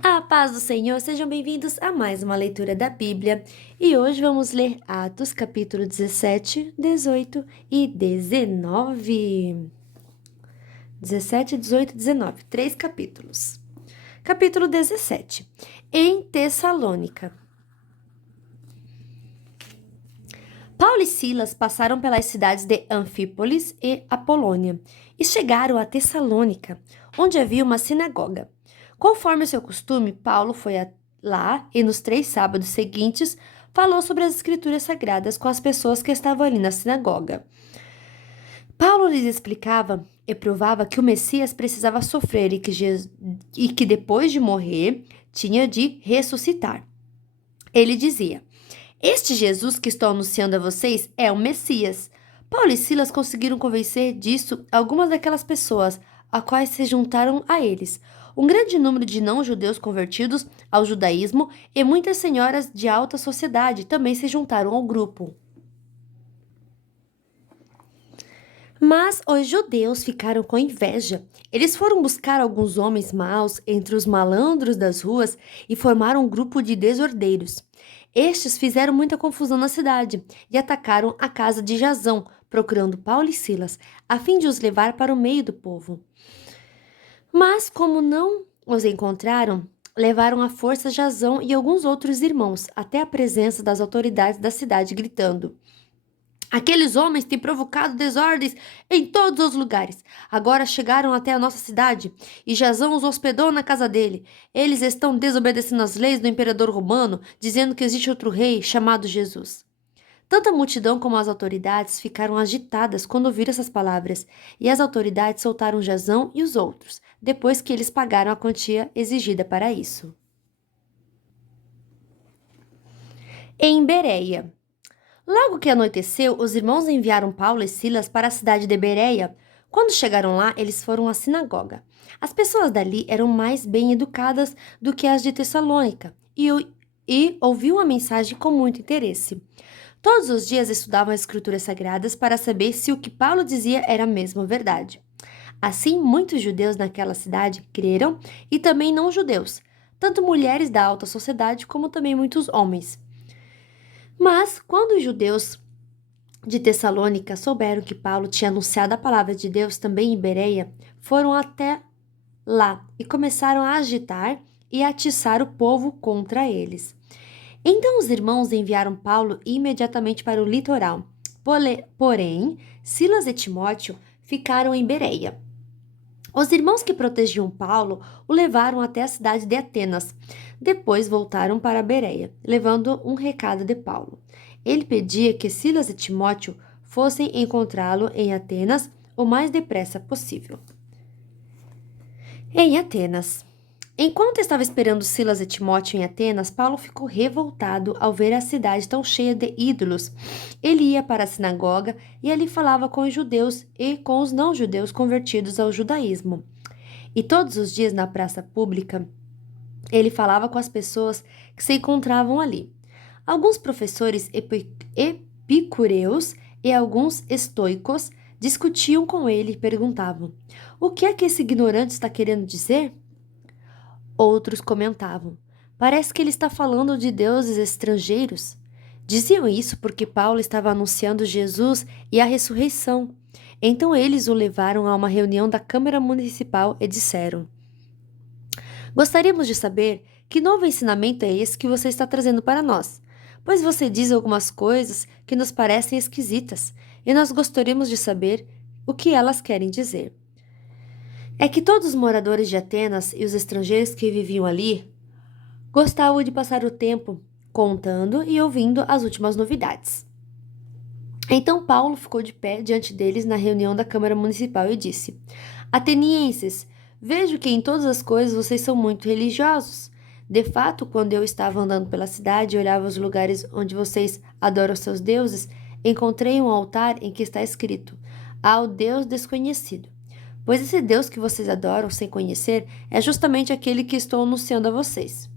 A paz do Senhor, sejam bem-vindos a mais uma leitura da Bíblia. E hoje vamos ler Atos, capítulo 17, 18 e 19. 17, 18 e 19, três capítulos. Capítulo 17. Em Tessalônica. Paulo e Silas passaram pelas cidades de Anfípolis e Apolônia e chegaram a Tessalônica, onde havia uma sinagoga. Conforme o seu costume, Paulo foi lá e nos 3 sábados seguintes falou sobre as escrituras sagradas com as pessoas que estavam ali na sinagoga. Paulo lhes explicava e provava que o Messias precisava sofrer e que depois de morrer tinha de ressuscitar. Ele dizia: Este Jesus que estou anunciando a vocês é o Messias. Paulo e Silas conseguiram convencer disso algumas daquelas pessoas, a quais se juntaram a eles. Um grande número de não-judeus convertidos ao judaísmo e muitas senhoras de alta sociedade também se juntaram ao grupo. Mas os judeus ficaram com inveja. Eles foram buscar alguns homens maus entre os malandros das ruas e formaram um grupo de desordeiros. Estes fizeram muita confusão na cidade e atacaram a casa de Jasão, procurando Paulo e Silas, a fim de os levar para o meio do povo. Mas, como não os encontraram, levaram à força Jasão e alguns outros irmãos até a presença das autoridades da cidade, gritando: Aqueles homens têm provocado desordens em todos os lugares. Agora chegaram até a nossa cidade e Jasão os hospedou na casa dele. Eles estão desobedecendo as leis do imperador romano, dizendo que existe outro rei chamado Jesus. Tanto a multidão como as autoridades ficaram agitadas quando ouviram essas palavras, e as autoridades soltaram Jasão e os outros, depois que eles pagaram a quantia exigida para isso. Em Bereia. Logo que anoiteceu, os irmãos enviaram Paulo e Silas para a cidade de Bereia. Quando chegaram lá, eles foram à sinagoga. As pessoas dali eram mais bem educadas do que as de Tessalônica e ouviam a mensagem com muito interesse. Todos os dias estudavam as escrituras sagradas para saber se o que Paulo dizia era mesmo verdade. Assim, muitos judeus naquela cidade creram e também não judeus, tanto mulheres da alta sociedade como também muitos homens. Mas, quando os judeus de Tessalônica souberam que Paulo tinha anunciado a palavra de Deus também em Bereia, foram até lá e começaram a agitar e atiçar o povo contra eles. Então os irmãos enviaram Paulo imediatamente para o litoral. Porém, Silas e Timóteo ficaram em Bereia. Os irmãos que protegiam Paulo o levaram até a cidade de Atenas. Depois voltaram para Bereia, levando um recado de Paulo. Ele pedia que Silas e Timóteo fossem encontrá-lo em Atenas o mais depressa possível. Em Atenas. Enquanto estava esperando Silas e Timóteo em Atenas, Paulo ficou revoltado ao ver a cidade tão cheia de ídolos. Ele ia para a sinagoga e ali falava com os judeus e com os não-judeus convertidos ao judaísmo. E todos os dias na praça pública, ele falava com as pessoas que se encontravam ali. Alguns professores epicureus e alguns estoicos discutiam com ele e perguntavam: O que é que esse ignorante está querendo dizer? Outros comentavam: Parece que ele está falando de deuses estrangeiros. Diziam isso porque Paulo estava anunciando Jesus e a ressurreição. Então eles o levaram a uma reunião da Câmara Municipal e disseram: Gostaríamos de saber que novo ensinamento é esse que você está trazendo para nós, pois você diz algumas coisas que nos parecem esquisitas e nós gostaríamos de saber o que elas querem dizer. É que todos os moradores de Atenas e os estrangeiros que viviam ali gostavam de passar o tempo contando e ouvindo as últimas novidades. Então Paulo ficou de pé diante deles na reunião da Câmara Municipal e disse: Atenienses, vejo que em todas as coisas vocês são muito religiosos. De fato, quando eu estava andando pela cidade e olhava os lugares onde vocês adoram seus deuses, encontrei um altar em que está escrito: Ao Deus desconhecido. Pois esse Deus que vocês adoram sem conhecer é justamente aquele que estou anunciando a vocês.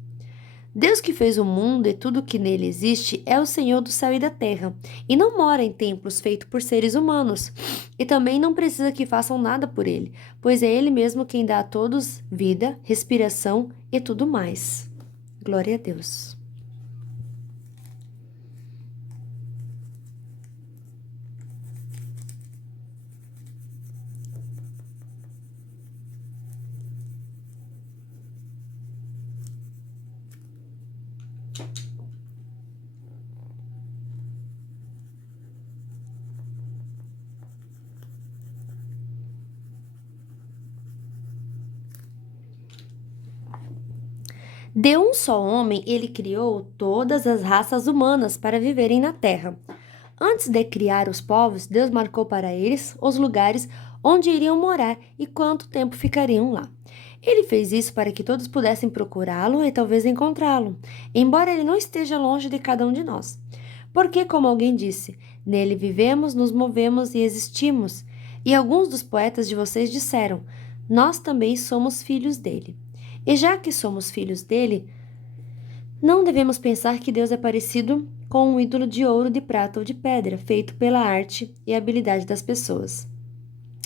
Deus que fez o mundo e tudo que nele existe é o Senhor do céu e da terra, e não mora em templos feitos por seres humanos, e também não precisa que façam nada por ele, pois é ele mesmo quem dá a todos vida, respiração e tudo mais. Glória a Deus. De um só homem, ele criou todas as raças humanas para viverem na terra. Antes de criar os povos, Deus marcou para eles os lugares onde iriam morar e quanto tempo ficariam lá. Ele fez isso para que todos pudessem procurá-lo e talvez encontrá-lo, embora ele não esteja longe de cada um de nós. Porque, como alguém disse, nele vivemos, nos movemos e existimos. E alguns dos poetas de vocês disseram: nós também somos filhos dele. E já que somos filhos dele, não devemos pensar que Deus é parecido com um ídolo de ouro, de prata ou de pedra, feito pela arte e habilidade das pessoas.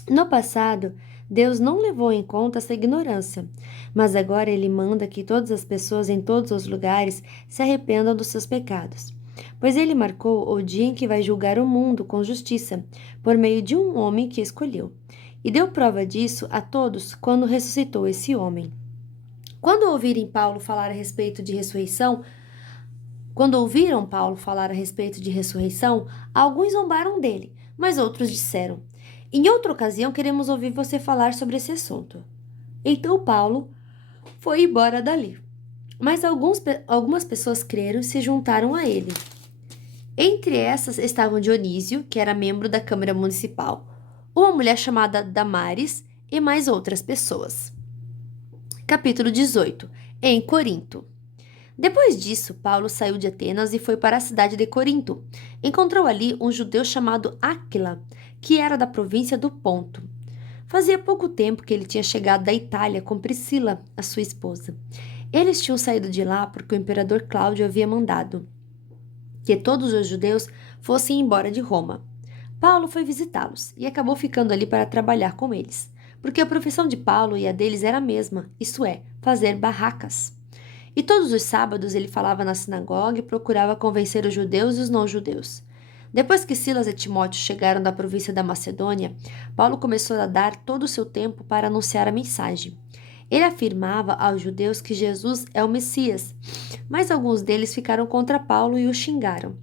No passado, Deus não levou em conta essa ignorância, mas agora Ele manda que todas as pessoas em todos os lugares se arrependam dos seus pecados. Pois Ele marcou o dia em que vai julgar o mundo com justiça, por meio de um homem que escolheu. E deu prova disso a todos quando ressuscitou esse homem. Quando ouviram Paulo falar a respeito de ressurreição, alguns zombaram dele, mas outros disseram: em outra ocasião queremos ouvir você falar sobre esse assunto. Então Paulo foi embora dali. Mas algumas pessoas creram e se juntaram a ele. Entre essas estavam Dionísio, que era membro da Câmara Municipal, uma mulher chamada Damares e mais outras pessoas. Capítulo 18. Em Corinto. Depois disso, Paulo saiu de Atenas e foi para a cidade de Corinto. Encontrou ali um judeu chamado Áquila, que era da província do Ponto. Fazia pouco tempo que ele tinha chegado da Itália com Priscila, a sua esposa. Eles tinham saído de lá porque o imperador Cláudio havia mandado que todos os judeus fossem embora de Roma. Paulo foi visitá-los e acabou ficando ali para trabalhar com eles, porque a profissão de Paulo e a deles era a mesma, isto é, fazer barracas. E todos os sábados ele falava na sinagoga e procurava convencer os judeus e os não-judeus. Depois que Silas e Timóteo chegaram da província da Macedônia, Paulo começou a dar todo o seu tempo para anunciar a mensagem. Ele afirmava aos judeus que Jesus é o Messias, mas alguns deles ficaram contra Paulo e o xingaram.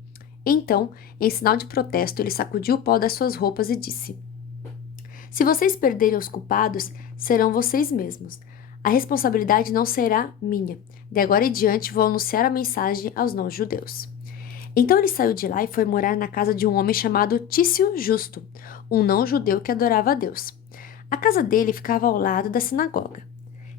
Então, em sinal de protesto, ele sacudiu o pó das suas roupas e disse: se vocês perderem os culpados, serão vocês mesmos. A responsabilidade não será minha. De agora em diante, vou anunciar a mensagem aos não-judeus. Então ele saiu de lá e foi morar na casa de um homem chamado Tício Justo, um não-judeu que adorava a Deus. A casa dele ficava ao lado da sinagoga.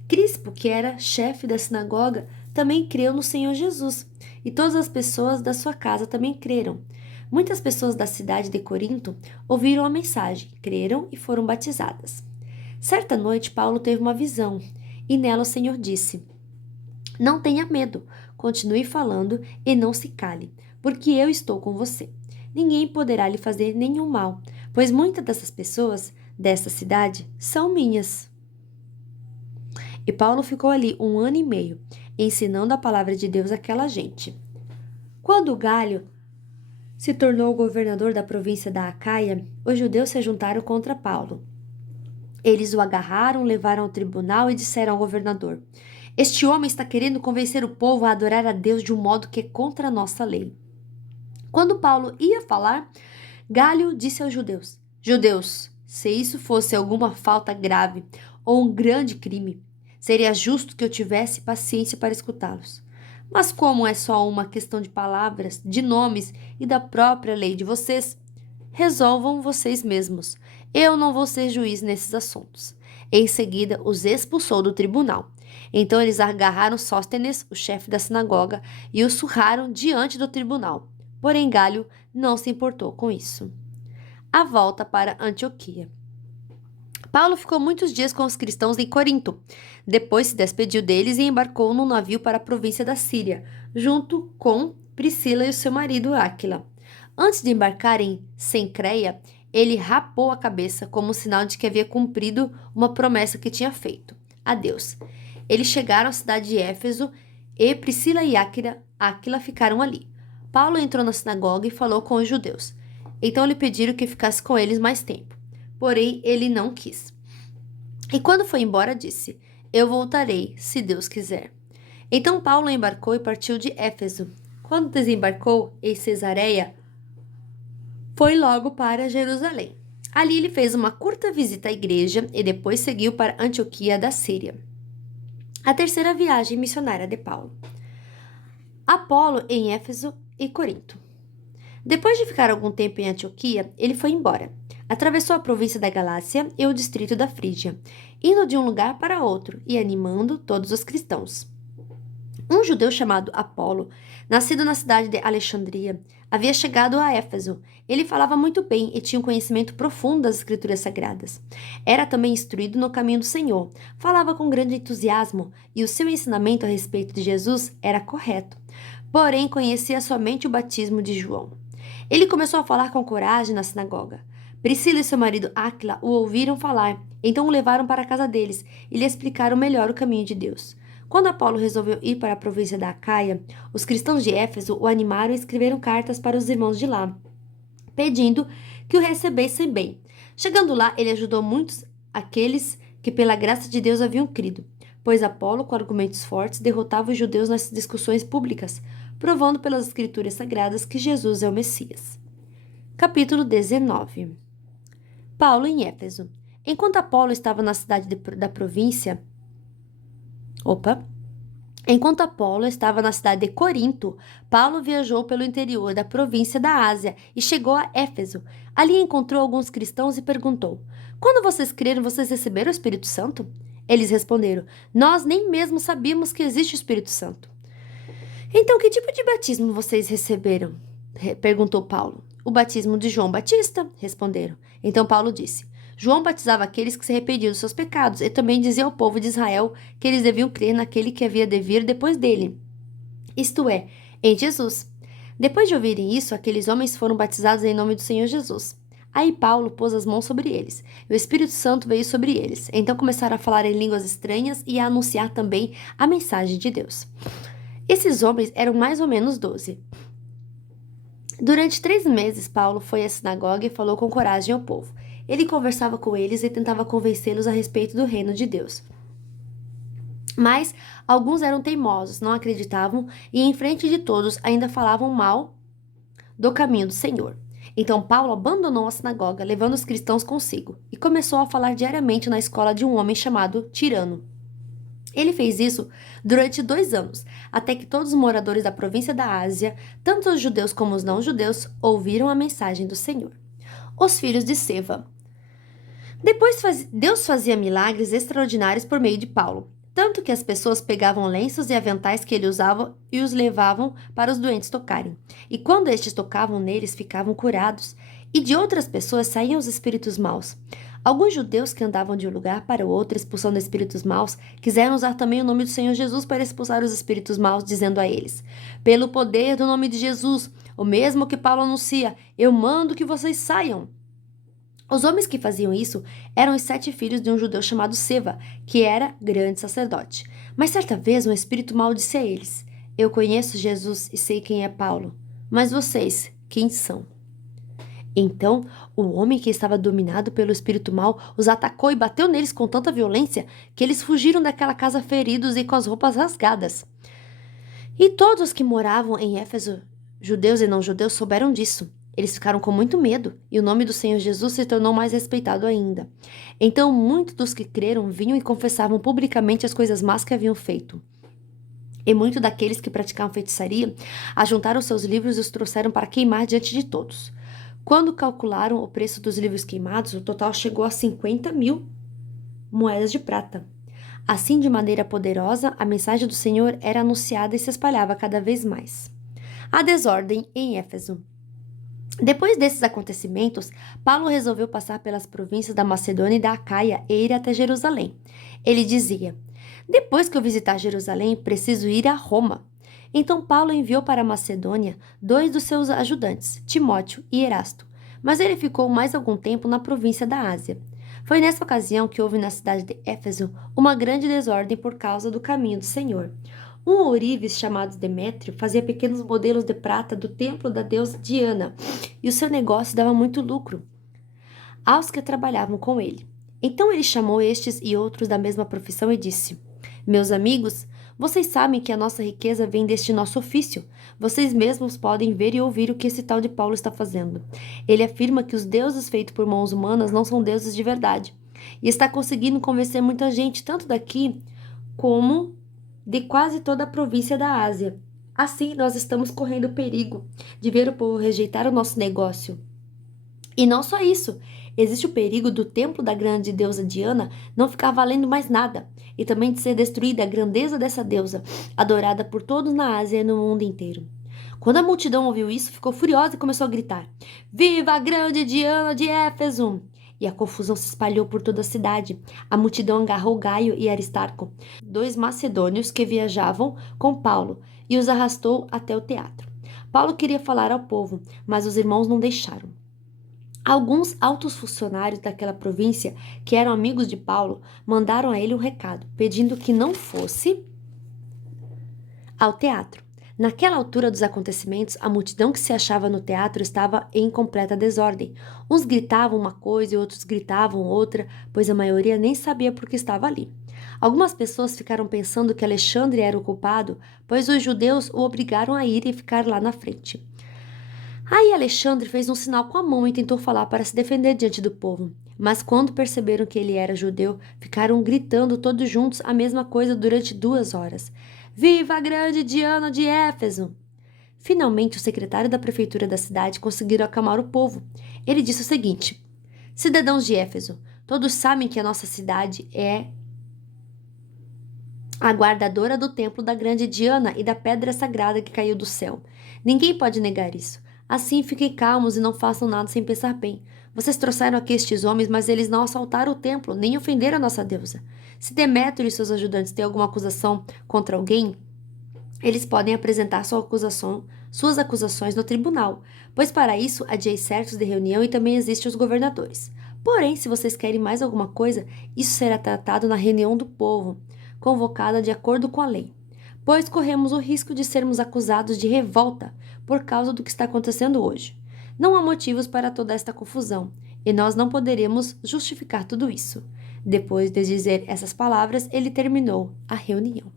Crispo, que era chefe da sinagoga, também creu no Senhor Jesus, e todas as pessoas da sua casa também creram. Muitas pessoas da cidade de Corinto ouviram a mensagem, creram e foram batizadas. Certa noite, Paulo teve uma visão, e nela o Senhor disse: não tenha medo, continue falando e não se cale, porque eu estou com você. Ninguém poderá lhe fazer nenhum mal, pois muitas dessas pessoas dessa cidade são minhas. E Paulo ficou ali 1 ano e meio, ensinando a palavra de Deus àquela gente. Quando Galho se tornou governador da província da Acaia, os judeus se juntaram contra Paulo. Eles o agarraram, levaram ao tribunal e disseram ao governador: este homem está querendo convencer o povo a adorar a Deus de um modo que é contra a nossa lei. Quando Paulo ia falar, Galho disse aos judeus: judeus, se isso fosse alguma falta grave ou um grande crime, seria justo que eu tivesse paciência para escutá-los. Mas como é só uma questão de palavras, de nomes e da própria lei de vocês, resolvam vocês mesmos. Eu não vou ser juiz nesses assuntos. Em seguida, os expulsou do tribunal. Então eles agarraram Sóstenes, o chefe da sinagoga, e o surraram diante do tribunal. Porém, Galho não se importou com isso. A volta para Antioquia. Paulo ficou muitos dias com os cristãos em Corinto. Depois se despediu deles e embarcou num navio para a província da Síria, junto com Priscila e o seu marido Áquila. Antes de embarcar em Cencreia, ele rapou a cabeça como um sinal de que havia cumprido uma promessa que tinha feito a Deus. Eles chegaram à cidade de Éfeso e Priscila e Áquila ficaram ali. Paulo entrou na sinagoga e falou com os judeus. Então lhe pediram que ficasse com eles mais tempo. Porém, ele não quis. E quando foi embora, disse: Eu voltarei, se Deus quiser. Então Paulo embarcou e partiu de Éfeso. Quando desembarcou em Cesareia, foi logo para Jerusalém. Ali ele fez uma curta visita à igreja e depois seguiu para Antioquia da Síria. A terceira viagem missionária de Paulo. Apolo em Éfeso e Corinto. Depois de ficar algum tempo em Antioquia, ele foi embora. Atravessou a província da Galácia e o distrito da Frígia, indo de um lugar para outro e animando todos os cristãos. Um judeu chamado Apolo, nascido na cidade de Alexandria, havia chegado a Éfeso. Ele falava muito bem e tinha um conhecimento profundo das escrituras sagradas. Era também instruído no caminho do Senhor, falava com grande entusiasmo e o seu ensinamento a respeito de Jesus era correto. Porém, conhecia somente o batismo de João. Ele começou a falar com coragem na sinagoga. Priscila e seu marido Áquila o ouviram falar, então o levaram para a casa deles e lhe explicaram melhor o caminho de Deus. Quando Apolo resolveu ir para a província da Acaia, os cristãos de Éfeso o animaram e escreveram cartas para os irmãos de lá, pedindo que o recebessem bem. Chegando lá, ele ajudou muitos aqueles que pela graça de Deus haviam crido, pois Apolo, com argumentos fortes, derrotava os judeus nas discussões públicas, provando pelas escrituras sagradas que Jesus é o Messias. Capítulo 19. Paulo em Éfeso. Enquanto Apolo estava na cidade da província... Enquanto Apolo estava na cidade de Corinto, Paulo viajou pelo interior da província da Ásia e chegou a Éfeso. Ali encontrou alguns cristãos e perguntou: Quando vocês creram, vocês receberam o Espírito Santo? Eles responderam: Nós nem mesmo sabíamos que existe o Espírito Santo. Então, que tipo de batismo vocês receberam? Perguntou Paulo. O batismo de João Batista, responderam. Então Paulo disse: João batizava aqueles que se arrependiam dos seus pecados e também dizia ao povo de Israel que eles deviam crer naquele que havia de vir depois dele, isto é, em Jesus. Depois de ouvirem isso, aqueles homens foram batizados em nome do Senhor Jesus. Aí Paulo pôs as mãos sobre eles, e o Espírito Santo veio sobre eles. Então começaram a falar em línguas estranhas e a anunciar também a mensagem de Deus. Esses homens eram mais ou menos 12. Durante 3 meses, Paulo foi à sinagoga e falou com coragem ao povo. Ele conversava com eles e tentava convencê-los a respeito do reino de Deus. Mas alguns eram teimosos, não acreditavam e, em frente de todos, ainda falavam mal do caminho do Senhor. Então Paulo abandonou a sinagoga, levando os cristãos consigo, e começou a falar diariamente na escola de um homem chamado Tirano. Ele fez isso durante 2 anos, até que todos os moradores da província da Ásia, tanto os judeus como os não-judeus, ouviram a mensagem do Senhor. Os filhos de Seva. Depois Deus fazia milagres extraordinários por meio de Paulo, tanto que as pessoas pegavam lenços e aventais que ele usava e os levavam para os doentes tocarem. E quando estes tocavam neles, ficavam curados, e de outras pessoas saíam os espíritos maus. Alguns judeus que andavam de um lugar para o outro expulsando espíritos maus quiseram usar também o nome do Senhor Jesus para expulsar os espíritos maus, dizendo a eles: Pelo poder do nome de Jesus, o mesmo que Paulo anuncia, eu mando que vocês saiam. Os homens que faziam isso eram os 7 filhos de um judeu chamado Seva, que era grande sacerdote. Mas certa vez um espírito mau disse a eles: Eu conheço Jesus e sei quem é Paulo, mas vocês, quem são? Então, o homem que estava dominado pelo espírito mau os atacou e bateu neles com tanta violência que eles fugiram daquela casa feridos e com as roupas rasgadas. E todos os que moravam em Éfeso, judeus e não-judeus, souberam disso. Eles ficaram com muito medo, e o nome do Senhor Jesus se tornou mais respeitado ainda. Então, muitos dos que creram vinham e confessavam publicamente as coisas más que haviam feito. E muitos daqueles que praticavam feitiçaria ajuntaram seus livros e os trouxeram para queimar diante de todos. Quando calcularam o preço dos livros queimados, o total chegou a 50.000 moedas de prata. Assim, de maneira poderosa, a mensagem do Senhor era anunciada e se espalhava cada vez mais. A desordem em Éfeso. Depois desses acontecimentos, Paulo resolveu passar pelas províncias da Macedônia e da Acaia e ir até Jerusalém. Ele dizia: Depois que eu visitar Jerusalém, preciso ir a Roma. Então Paulo enviou para a Macedônia 2 dos seus ajudantes, Timóteo e Erasto, mas ele ficou mais algum tempo na província da Ásia. Foi nessa ocasião que houve na cidade de Éfeso uma grande desordem por causa do caminho do Senhor. Um ourives chamado Demétrio fazia pequenos modelos de prata do templo da deusa Diana, e o seu negócio dava muito lucro aos que trabalhavam com ele. Então ele chamou estes e outros da mesma profissão e disse: Meus amigos, vocês sabem que a nossa riqueza vem deste nosso ofício. Vocês mesmos podem ver e ouvir o que esse tal de Paulo está fazendo. Ele afirma que os deuses feitos por mãos humanas não são deuses de verdade. E está conseguindo convencer muita gente, tanto daqui como de quase toda a província da Ásia. Assim, nós estamos correndo o perigo de ver o povo rejeitar o nosso negócio. E não só isso, existe o perigo do templo da grande deusa Diana não ficar valendo mais nada, e também de ser destruída a grandeza dessa deusa, adorada por todos na Ásia e no mundo inteiro. Quando a multidão ouviu isso, ficou furiosa e começou a gritar: Viva a grande Diana de Éfeso! E a confusão se espalhou por toda a cidade. A multidão agarrou Gaio e Aristarco, 2 macedônios que viajavam com Paulo, e os arrastou até o teatro. Paulo queria falar ao povo, mas os irmãos não deixaram. Alguns altos funcionários daquela província, que eram amigos de Paulo, mandaram a ele um recado, pedindo que não fosse ao teatro. Naquela altura dos acontecimentos, a multidão que se achava no teatro estava em completa desordem. Uns gritavam uma coisa e outros gritavam outra, pois a maioria nem sabia por que estava ali. Algumas pessoas ficaram pensando que Alexandre era o culpado, pois os judeus o obrigaram a ir e ficar lá na frente. Aí Alexandre fez um sinal com a mão e tentou falar para se defender diante do povo. Mas quando perceberam que ele era judeu, ficaram gritando todos juntos a mesma coisa durante 2 horas. Viva a grande Diana de Éfeso! Finalmente, o secretário da prefeitura da cidade conseguiu acalmar o povo. Ele disse o seguinte: Cidadãos de Éfeso, todos sabem que a nossa cidade é a guardadora do templo da grande Diana e da pedra sagrada que caiu do céu. Ninguém pode negar isso. Assim, fiquem calmos e não façam nada sem pensar bem. Vocês trouxeram aqui estes homens, mas eles não assaltaram o templo, nem ofenderam a nossa deusa. Se Demétrio e seus ajudantes têm alguma acusação contra alguém, eles podem apresentar suas acusações no tribunal, pois para isso há dias certos de reunião e também existem os governadores. Porém, se vocês querem mais alguma coisa, isso será tratado na reunião do povo, convocada de acordo com a lei, pois corremos o risco de sermos acusados de revolta por causa do que está acontecendo hoje. Não há motivos para toda esta confusão, e nós não poderemos justificar tudo isso. Depois de dizer essas palavras, ele terminou a reunião.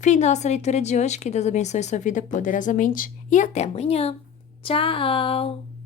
Fim da nossa leitura de hoje, que Deus abençoe sua vida poderosamente e até amanhã. Tchau!